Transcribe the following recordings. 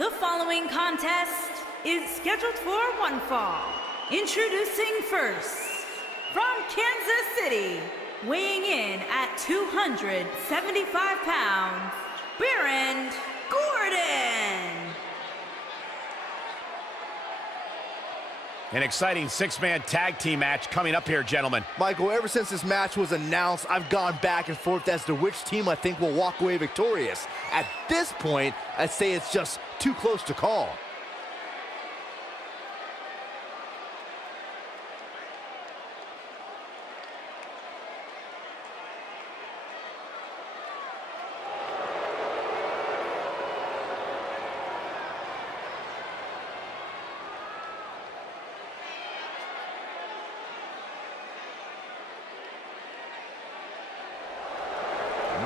The following contest is scheduled for one fall. Introducing first, from Kansas City, weighing in at 275 pounds, Baron Corbin. An exciting six-man tag team match coming up here, gentlemen. Michael, ever since this match was announced, I've gone back and forth as to which team I think will walk away victorious. At this point, I'd say it's just too close to call.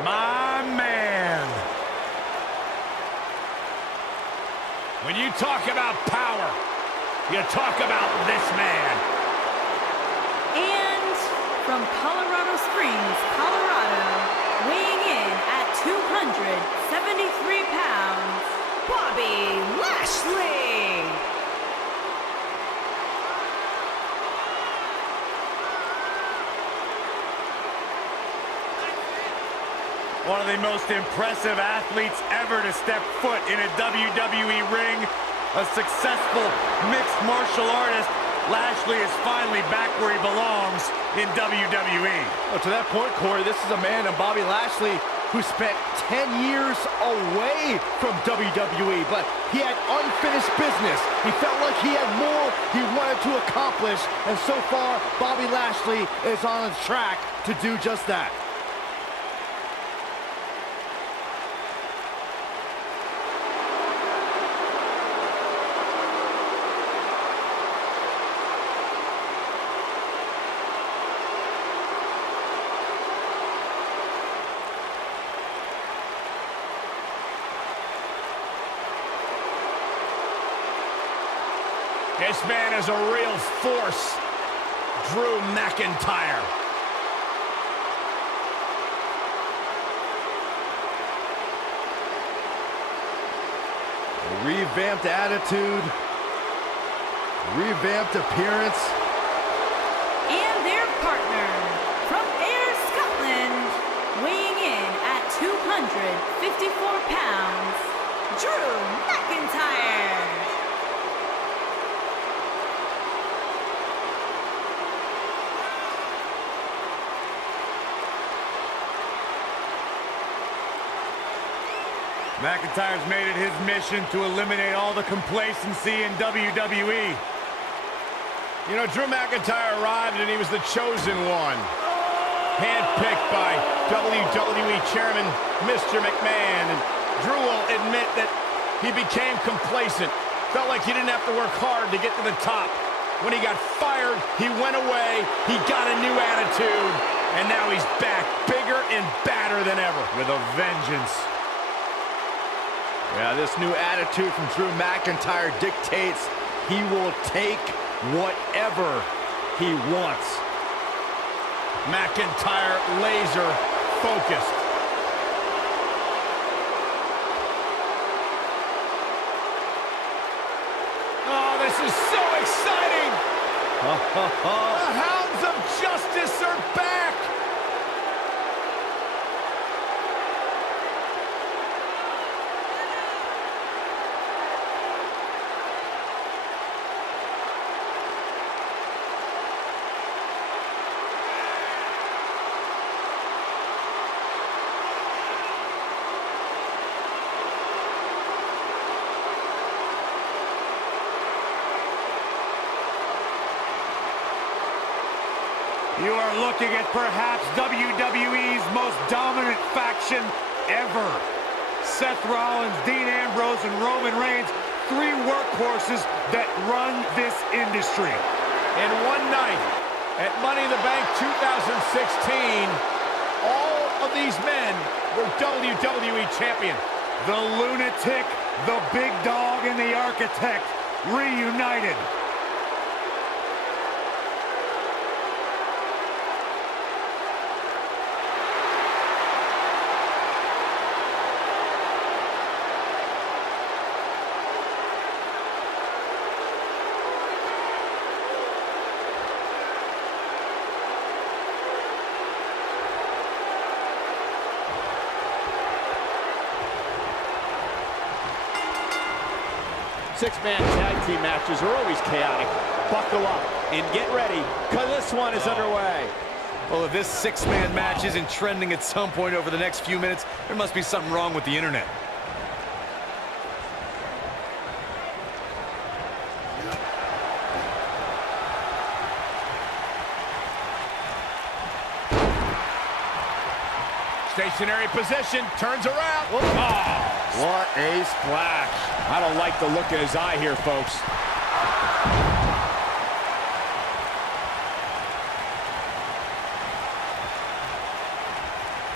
My man. When you talk about power, you talk about this man. And from Colorado Springs, Colorado, weighing in at 273 pounds, Bobby Lashley. One of the most impressive athletes ever to step foot in a WWE ring. A successful mixed martial artist. Lashley is finally back where he belongs in WWE. Well, to that point, Corey, this is a man in Bobby Lashley who spent 10 years away from WWE, but he had unfinished business. He felt like he had more he wanted to accomplish, and so far, Bobby Lashley is on a track to do just that. This man is a real force, Drew McIntyre. A revamped attitude, revamped appearance. And their partner, from Ayr, Scotland, weighing in at 254 pounds, Drew McIntyre. McIntyre's made it his mission to eliminate all the complacency in WWE. You know, Drew McIntyre arrived and he was the chosen one. Handpicked by WWE Chairman Mr. McMahon. And Drew will admit that he became complacent. Felt like he didn't have to work hard to get to the top. When he got fired, he went away, he got a new attitude, and now he's back, bigger and badder than ever. With a vengeance. Yeah, this new attitude from Drew McIntyre dictates he will take whatever he wants. McIntyre laser focused. Oh, this is so exciting! The hounds of justice are back! You are looking at perhaps WWE's most dominant faction ever. Seth Rollins, Dean Ambrose, and Roman Reigns, three workhorses that run this industry. In one night, at Money in the Bank 2016, all of these men were WWE champion. The Lunatic, the Big Dog, and the Architect reunited. Six-man tag team matches are always chaotic. Buckle up and get ready, because this one is underway. Well, if this six-man match isn't trending at some point over the next few minutes, there must be something wrong with the internet. Stationary position, turns around. Oh, what a splash. I don't like the look in his eye here, folks.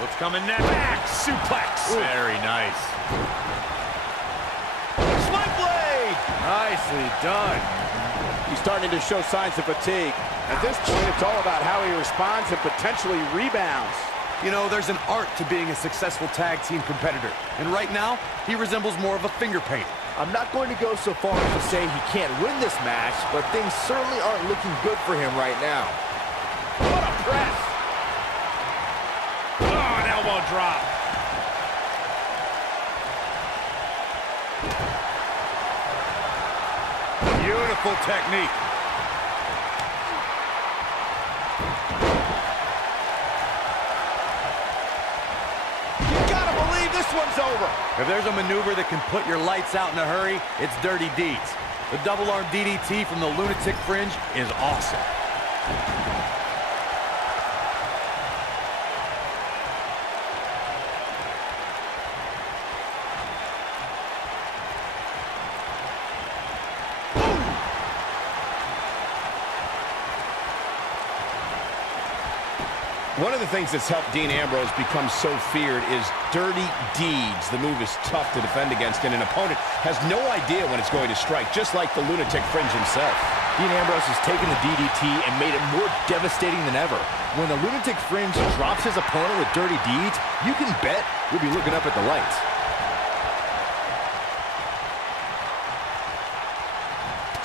What's coming next? Back suplex. Ooh. Very nice. Sling blade. Nicely done. He's starting to show signs of fatigue. At this point, it's all about how he responds and potentially rebounds. You know, there's an art to being a successful tag team competitor. And right now, he resembles more of a finger painter. I'm not going to go so far as to say he can't win this match, but things certainly aren't looking good for him right now. What a press. Oh, an elbow drop. Beautiful technique. This one's over. If there's a maneuver that can put your lights out in a hurry, it's Dirty Deeds. The double arm DDT from the Lunatic Fringe is awesome. One of the things that's helped Dean Ambrose become so feared is Dirty Deeds. The move is tough to defend against, and an opponent has no idea when it's going to strike, just like the Lunatic Fringe himself. Dean Ambrose has taken the DDT and made it more devastating than ever. When the Lunatic Fringe drops his opponent with Dirty Deeds, you can bet you'll be looking up at the lights.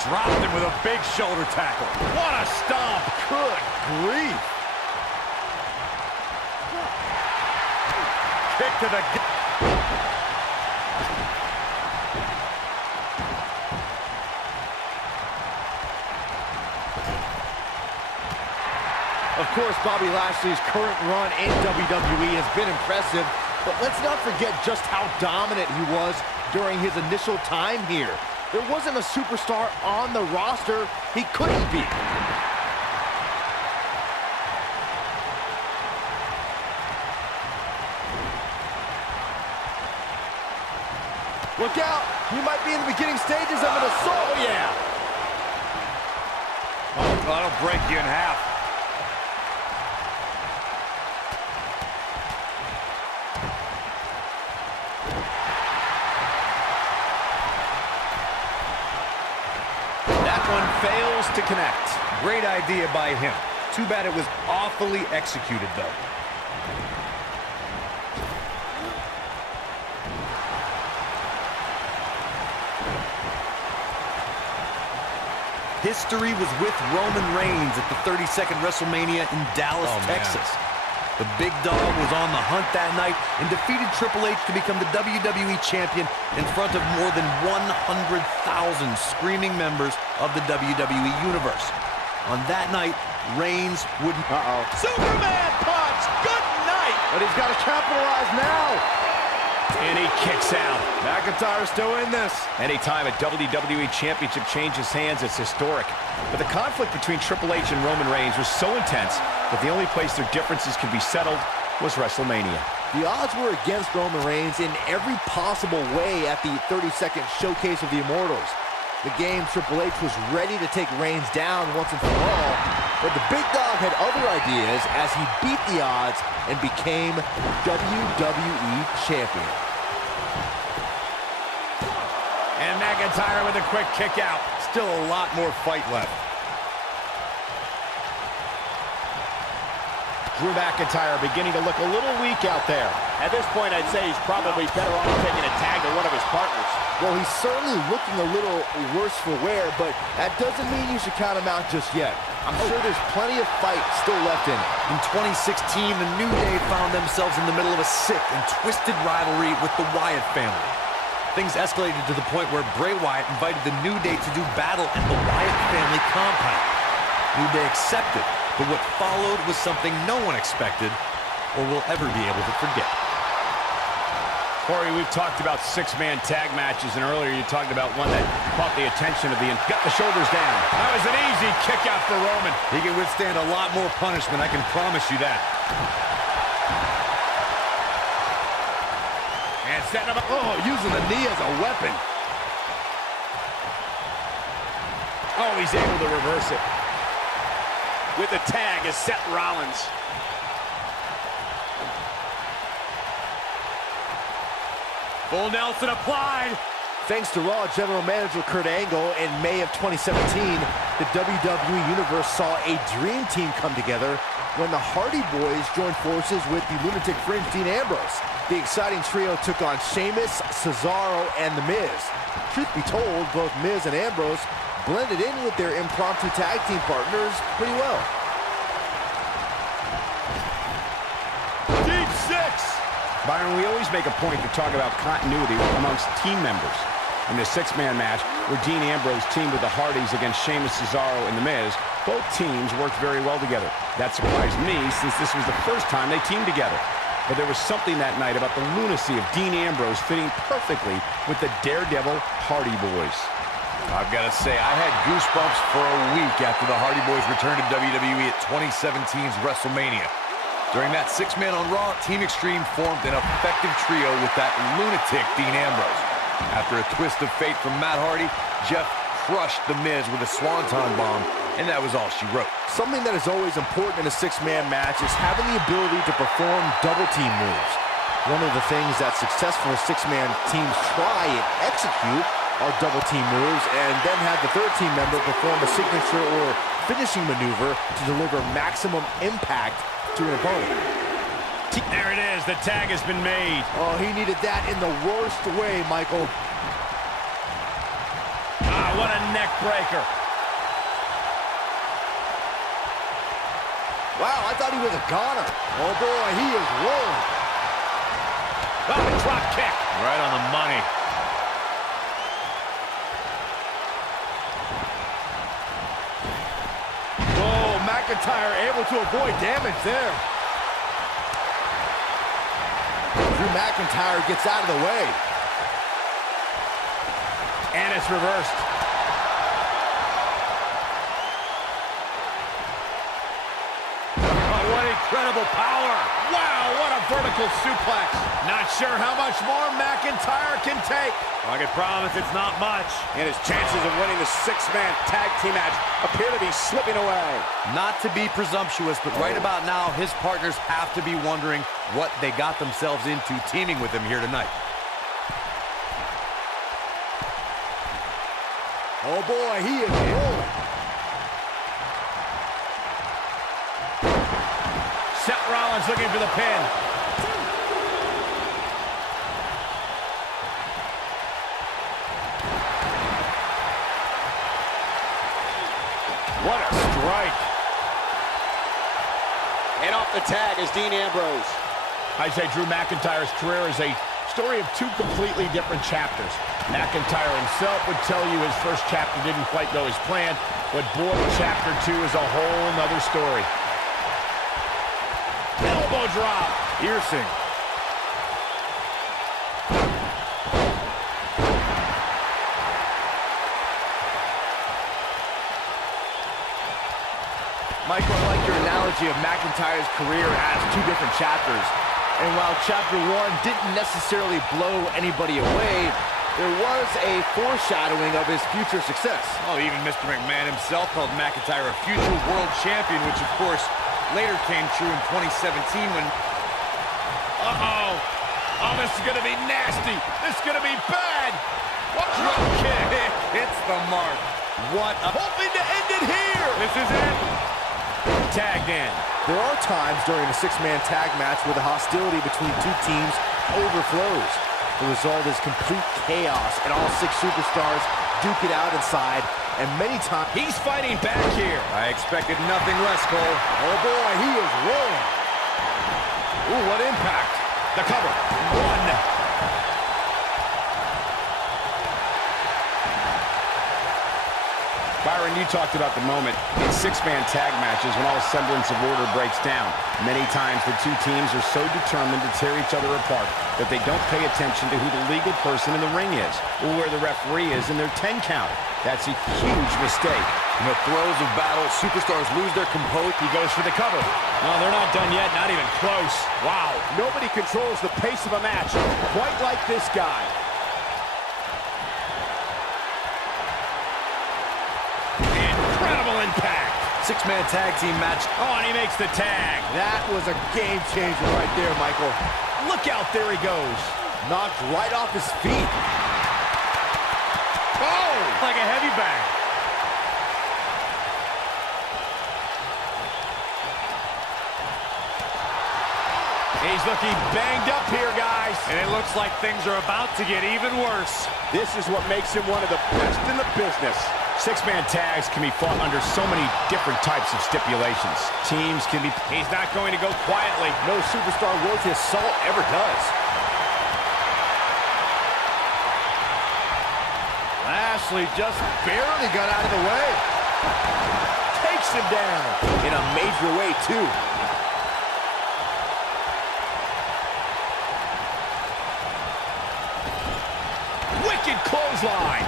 Dropped him with a big shoulder tackle. What a stomp! Good grief. Kick to the... Of course, Bobby Lashley's current run in WWE has been impressive, but let's not forget just how dominant he was during his initial time here. There wasn't a superstar on the roster he couldn't beat. Look out! He might be in the beginning stages of an assault. Oh, yeah! Oh, that'll break you in half. That one fails to connect. Great idea by him. Too bad it was awfully executed, though. History was with Roman Reigns at the 32nd WrestleMania in Dallas, Texas. The Big Dog was on the hunt that night and defeated Triple H to become the WWE Champion in front of more than 100,000 screaming members of the WWE Universe. On that night, Reigns wouldn't... Superman punch! Good night! But he's got to capitalize now. And he kicks out. McIntyre's still in this. Anytime a WWE Championship changes hands, it's historic. But the conflict between Triple H and Roman Reigns was so intense that the only place their differences could be settled was WrestleMania. The odds were against Roman Reigns in every possible way at the 32nd Showcase of the Immortals. The game, Triple H was ready to take Reigns down once and for all, but the Big Dog had other ideas as he beat the odds and became WWE Champion. And McIntyre with a quick kick out. Still a lot more fight left. Drew McIntyre beginning to look a little weak out there. At this point, I'd say he's probably better off taking a tag to one of his partners. Well, he's certainly looking a little worse for wear, but that doesn't mean you should count him out just yet. I'm sure there's plenty of fight still left in it. In 2016, the New Day found themselves in the middle of a sick and twisted rivalry with the Wyatt family. things escalated to the point where Bray Wyatt invited the New Day to do battle at the Wyatt family compound. New Day accepted, but what followed was something no one expected or will ever be able to forget. Corey, we've talked about six-man tag matches, and earlier you talked about one that caught the attention of got the shoulders down. That was an easy kick out for Roman. He can withstand a lot more punishment, I can promise you that. And setting him up. Oh, using the knee as a weapon. Oh, he's able to reverse it. With the tag is Seth Rollins. Full Nelson applied. Thanks to Raw General Manager Kurt Angle, in May of 2017, the WWE Universe saw a dream team come together when the Hardy Boys joined forces with the Lunatic Fringe Dean Ambrose. The exciting trio took on Sheamus, Cesaro, and The Miz. Truth be told, both Miz and Ambrose blended in with their impromptu tag team partners pretty well. Deep six. Byron, we always make a point to talk about continuity amongst team members. In the six-man match, where Dean Ambrose teamed with the Hardys against Sheamus, Cesaro, and The Miz, both teams worked very well together. That surprised me, since this was the first time they teamed together. But there was something that night about the lunacy of Dean Ambrose fitting perfectly with the Daredevil Hardy Boys. I've got to say, I had goosebumps for a week after the Hardy Boys returned to WWE at 2017's WrestleMania. During that six-man on Raw, Team Extreme formed an effective trio with that lunatic Dean Ambrose. After a twist of fate from Matt Hardy, Jeff crushed The Miz with a swanton bomb, and that was all she wrote. Something that is always important in a six-man match is having the ability to perform double team moves. One of the things that successful six-man teams try and execute are double team moves, and then have the third team member perform a signature or finishing maneuver to deliver maximum impact to an opponent. There it is. The tag has been made. Oh, he needed that in the worst way, Michael. Ah, what a neck breaker. Wow, I thought he was a goner. Oh boy, he is rolling. Oh, drop kick. Right on the money. Oh, McIntyre able to avoid damage there. Drew McIntyre gets out of the way. And it's reversed. Oh, what incredible power. Wow, what a vertical suplex. Not sure how much more McIntyre can take. I can promise it's not much. And his chances of winning the six-man tag team match appear to be slipping away. Not to be presumptuous, but right about now, his partners have to be wondering what they got themselves into teaming with him here tonight. Oh boy, he is rolling. Seth Rollins looking for the pin. What a strike. And off the tag is Dean Ambrose. I say Drew McIntyre's career is a story of two completely different chapters. McIntyre himself would tell you his first chapter didn't quite go as planned, but boy, chapter 2 is a whole nother story. Elbow drop. Piercing. Michael, I like your analogy of McIntyre's career as two different chapters. And while chapter 1 didn't necessarily blow anybody away, there was a foreshadowing of his future success. Oh, even Mr. McMahon himself called McIntyre a future world champion, which of course later came true in 2017 when... Uh-oh. Oh, this is going to be nasty. This is going to be bad. What drop kick. Hits the mark. What a... Hoping to end it here. This is it. Tagged in. There are times during a six-man tag match where the hostility between two teams overflows. The result is complete chaos, and all six superstars duke it out inside, and many times... He's fighting back here. I expected nothing less, Cole. Oh boy, he is rolling. Ooh, what impact. The cover. One. Byron, you talked about the moment in six-man tag matches when all semblance of order breaks down. Many times the two teams are so determined to tear each other apart that they don't pay attention to who the legal person in the ring is or where the referee is in their 10 count. That's a huge mistake. In the throes of battle, superstars lose their composure. He goes for the cover. No, they're not done yet, not even close. Wow. Nobody controls the pace of a match quite like this guy. Incredible impact. Six-man tag team match. Oh, and he makes the tag. That was a game changer right there, Michael. Look out, there he goes. Knocked right off his feet. Oh! Like a heavy bag. He's looking banged up here, guys. And it looks like things are about to get even worse. This is what makes him one of the best in the business. Six-man tags can be fought under so many different types of stipulations. Teams can be... He's not going to go quietly. No superstar worth his salt ever does. Lashley just barely got out of the way. Takes him down in a major way, too. Wicked clothesline.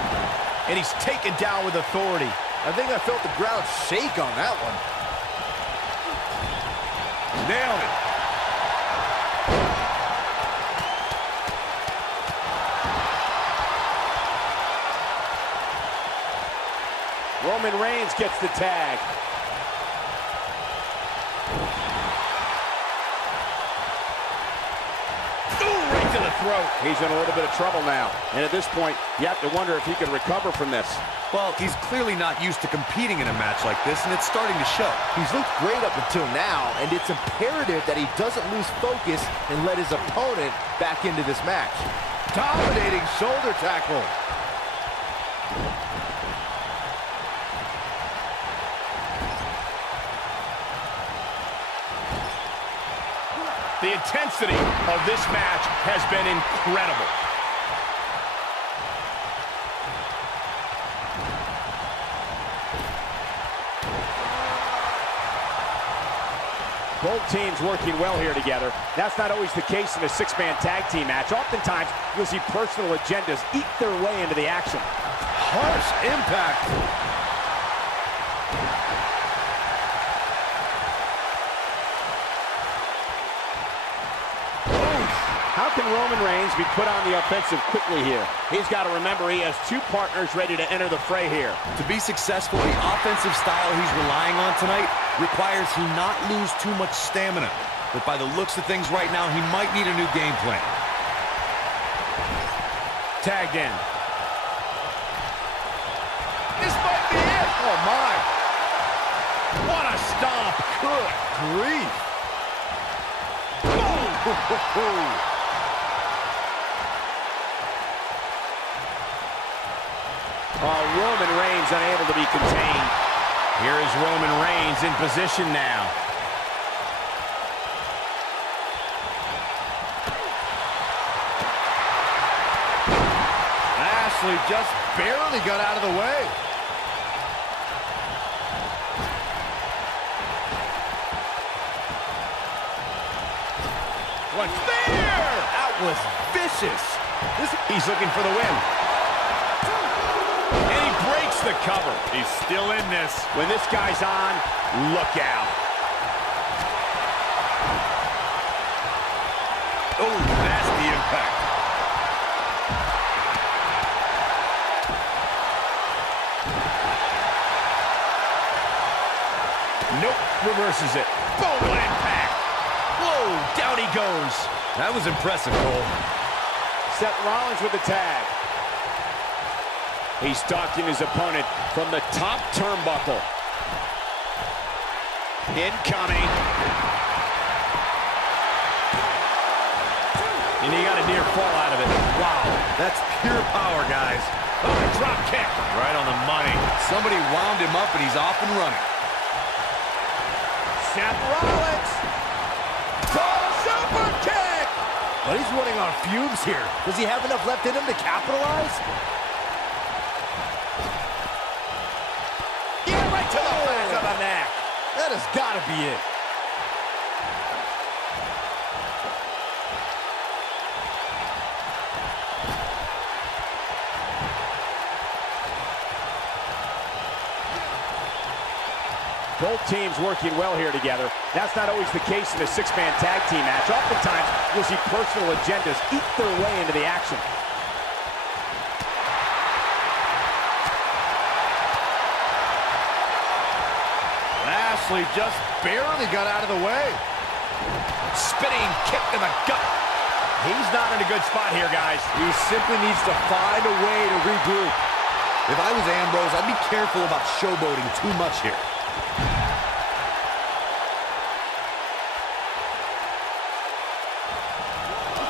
And he's taken down with authority. I think I felt the ground shake on that one. Nailed it. Roman Reigns gets the tag. Right to the throat. He's in a little bit of trouble now. And at this point, you have to wonder if he can recover from this. Well, he's clearly not used to competing in a match like this, and it's starting to show. He's looked great up until now, and it's imperative that he doesn't lose focus and let his opponent back into this match. Dominating shoulder tackle. The intensity of this match has been incredible. Both teams working well here together. That's not always the case in a six-man tag team match. Oftentimes, you'll see personal agendas eat their way into the action. Harsh impact. How can Roman Reigns be put on the offensive quickly here? He's got to remember he has two partners ready to enter the fray here. To be successful, the offensive style he's relying on tonight requires he not lose too much stamina. But by the looks of things right now, he might need a new game plan. Tagged in. This might be it. Oh, my. What a stomp. Good grief. Oh. Roman Reigns unable to be contained. Here is Roman Reigns in position now. Lashley just barely got out of the way. What there? That was vicious. He's looking for the win. And he breaks the cover. He's still in this. When this guy's on, look out. Oh, that's the impact. Nope, reverses it. Boom, what impact. Whoa, down he goes. That was impressive, Cole. Seth Rollins with the tag. He's stalking his opponent from the top turnbuckle. Incoming. And he got a near fall out of it. Wow, that's pure power, guys. Oh, a drop kick. Right on the money. Somebody wound him up, and he's off and running. Seth Rollins. Oh, super kick. But he's running on fumes here. Does he have enough left in him to capitalize? to the back of the neck. That has got to be it. Both teams working well here together. That's not always the case in a six-man tag team match. Oftentimes, you'll see personal agendas eat their way into the action. Lashley just barely got out of the way. Spinning kick to the gut. He's not in a good spot here, guys. He simply needs to find a way to regroup. If I was Ambrose, I'd be careful about showboating too much here.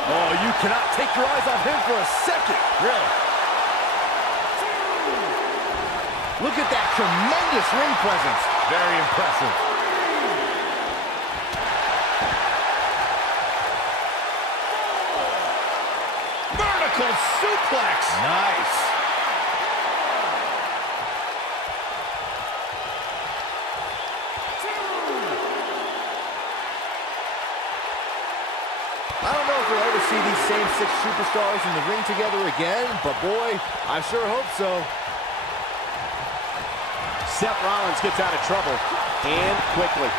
Oh, you cannot take your eyes off him for a second. Really? Look at that tremendous ring presence. Very impressive. Vertical suplex. Nice. I don't know if we'll ever see these same six superstars in the ring together again, but boy, I sure hope so. Seth Rollins gets out of trouble, and quickly.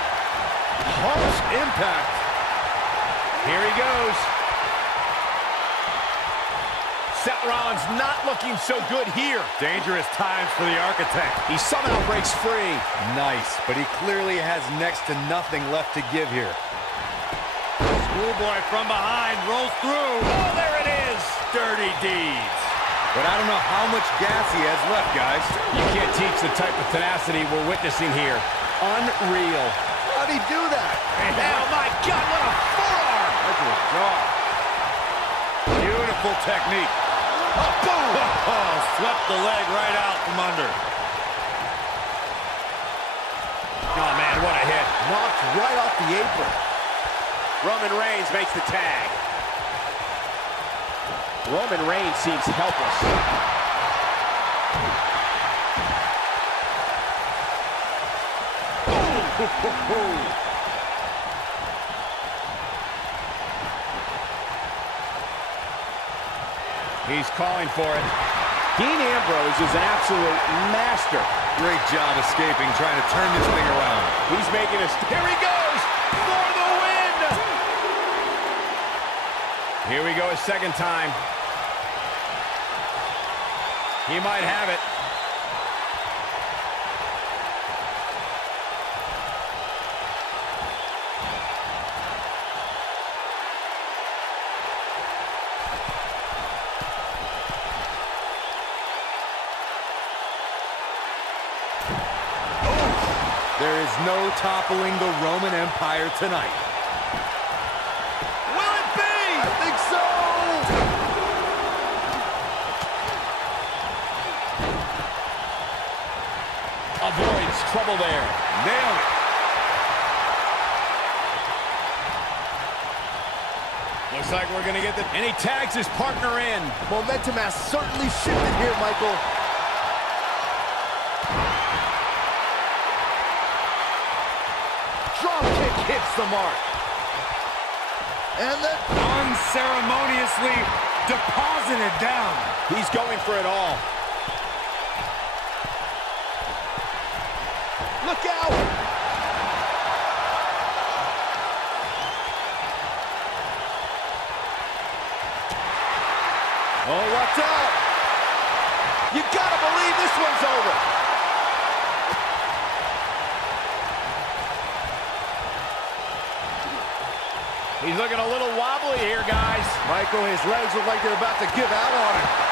Harsh impact. Here he goes. Seth Rollins not looking so good here. Dangerous times for the Architect. He somehow breaks free. Nice, but he clearly has next to nothing left to give here. Schoolboy from behind rolls through. Oh, there it is. Dirty deeds. But I don't know how much gas he has left, guys. You can't teach the type of tenacity we're witnessing here. Unreal. How'd he do that? Oh, my God, what a forearm. That's a jaw. Beautiful technique. Oh, boom. Oh, swept the leg right out from under. Oh, man, what a hit. Knocked right off the apron. Roman Reigns makes the tag. Roman Reigns seems helpless. He's calling for it. Dean Ambrose is an absolute master. Great job escaping, trying to turn this thing around. He's making us. Here he goes for the win. Here we go a second time. He might have it. There is no toppling the Roman Empire tonight. Will it be? I think so. Avoids trouble there. Nailed it. Looks like we're going to get the... And he tags his partner in. Momentum has certainly shifted here, Michael. Drop kick hits the mark. And then Unceremoniously deposited down. He's going for it all. look out. Oh, watch out. You gotta believe this one's over. He's looking a little wobbly here, guys. Michael, his legs look like they're about to give out on him.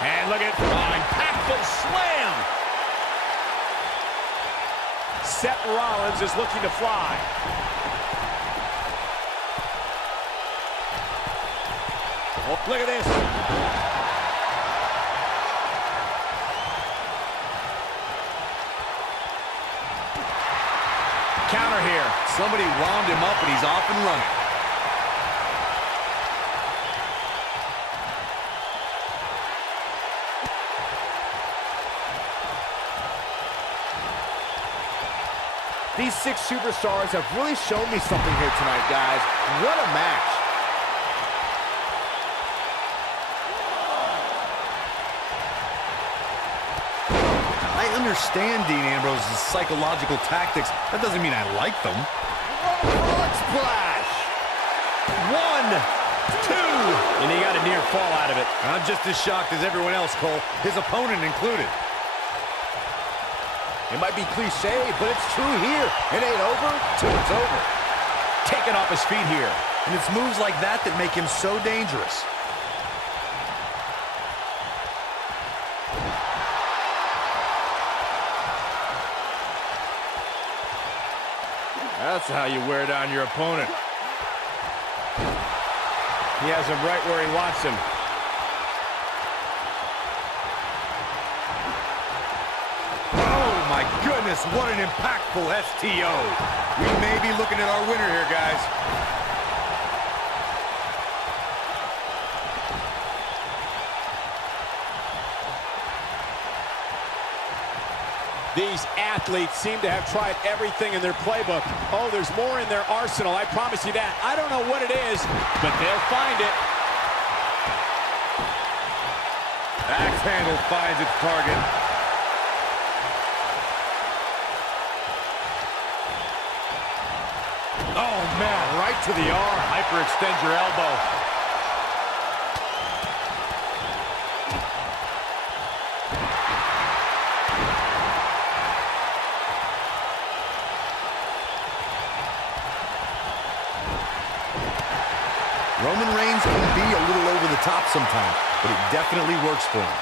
And look at impactful slam. Seth Rollins is looking to fly. Oh, look at this. Counter here. Somebody wound him up and he's off and running. These 6 superstars have really shown me something here tonight, guys. What a match. I understand Dean Ambrose's psychological tactics. That doesn't mean I like them. Frog splash. 1, 2. And he got a near fall out of it. I'm just as shocked as everyone else, Cole, his opponent included. It might be cliche, but it's true here. It ain't over till it's over. Taken off his feet here. And it's moves like that that make him so dangerous. That's how you wear down your opponent. He has him right where he wants him. Oh, my goodness, what an impactful STO. We may be looking at our winner here, guys. These athletes seem to have tried everything in their playbook. Oh, there's more in their arsenal, I promise you that. I don't know what it is, but they'll find it. Axe handle finds its target. Oh, man, right to the arm. Hyperextend your elbow. Roman Reigns can be a little over the top sometimes, but it definitely works for him.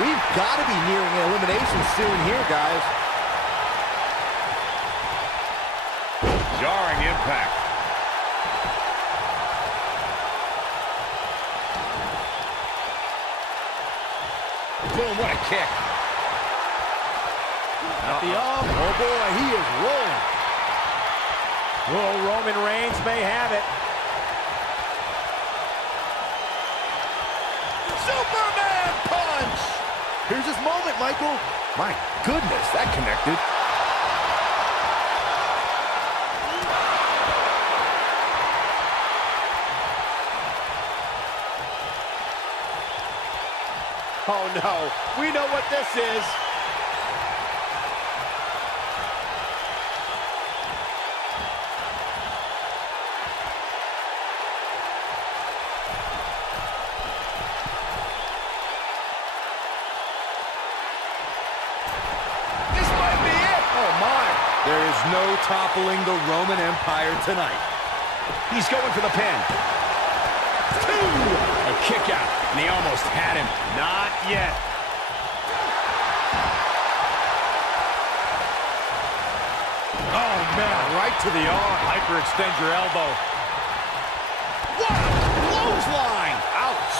We've got to be nearing an elimination soon here, guys. Jarring impact. Boom, what a kick. At the arm. Oh, boy, he is rolling. Oh, Roman Reigns may have it. Superman punch! Here's his moment, Michael. My goodness, that connected. Oh, no. We know what this is. This might be it. Oh, my. There is no toppling the Roman Empire tonight. He's going for the pin. 2. A kick out, and he almost had him. Not yet. Oh, man, right to the arm. Hyperextend your elbow. What a clothesline. Ouch.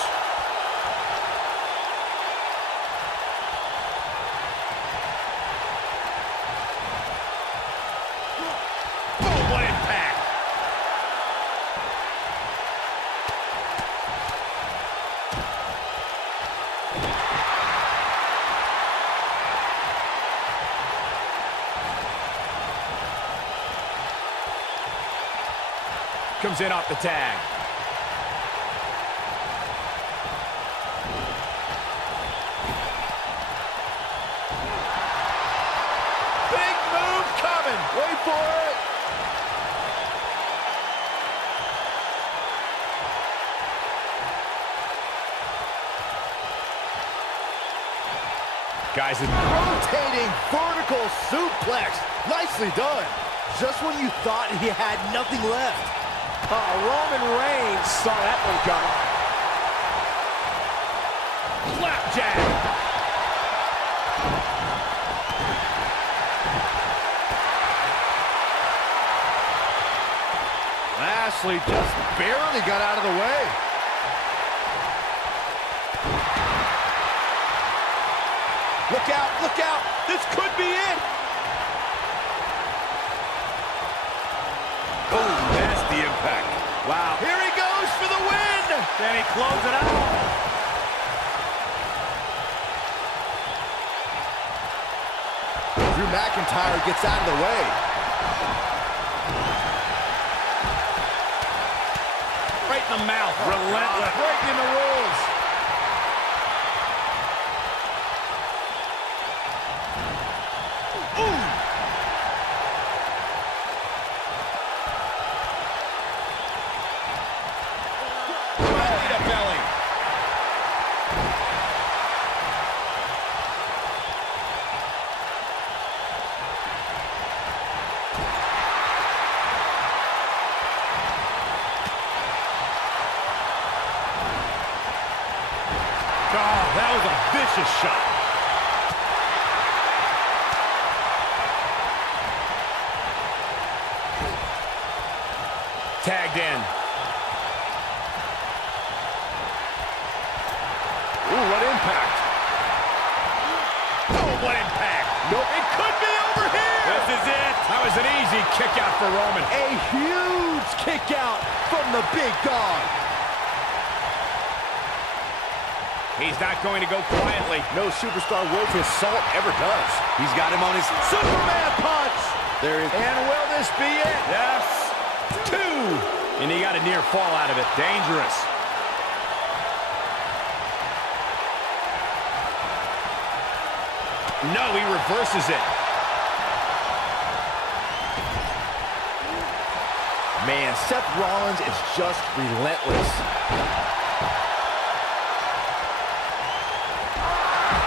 Oh, what impact. Comes in off the tag. Big move coming. Wait for it. Guys, Rotating vertical suplex. Nicely done. Just when you thought he had nothing left. Roman Reigns saw that one coming. Slapjack. Lashley just barely got out of the way. Look out, look out. This could be it. Oh, nasty impact. Wow. Here he goes for the win. Can he close it out? Drew McIntyre gets out of the way. Right in the mouth. Relentless. Breaking the rules. Belly to belly. Oh, that was a vicious shot. Tagged in. Ooh, what impact. Oh, what impact. Nope, it could be over here. This is it. That was an easy kick out for Roman. A huge kick out from the big dog. He's not going to go quietly. No superstar worth his salt ever does. He's got him on his Superman punch. There is. And will this be it? Yes. 2. And he got a near fall out of it. Dangerous. No, he reverses it. Man, Seth Rollins is just relentless.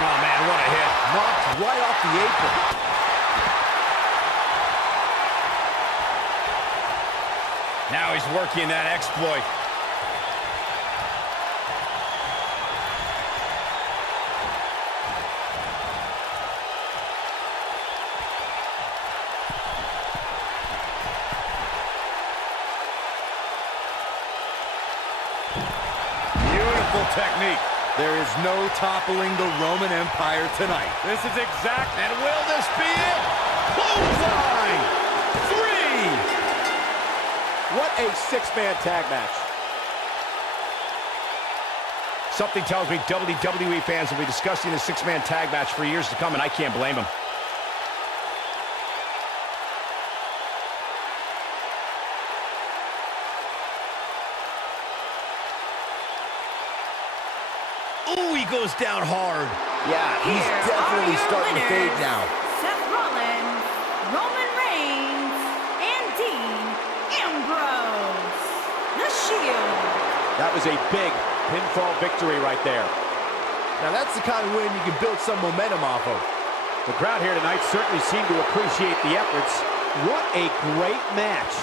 Oh, man, what a hit. Knocked right off the apron. Now he's working that exploit. Beautiful technique. There is no toppling the Roman Empire tonight. This is exact. And will this be it? Clothesline! 3! What a six-man tag match. Something tells me WWE fans will be discussing the six-man tag match for years to come, and I can't blame them. Ooh, he goes down hard. Yeah, he's Here definitely are your starting to fade winners, now. Seth Rollins, Roman Reigns, and Dean Ambrose. The Shield. That was a big pinfall victory right there. Now that's the kind of win you can build some momentum off of. The crowd here tonight certainly seemed to appreciate the efforts. What a great match.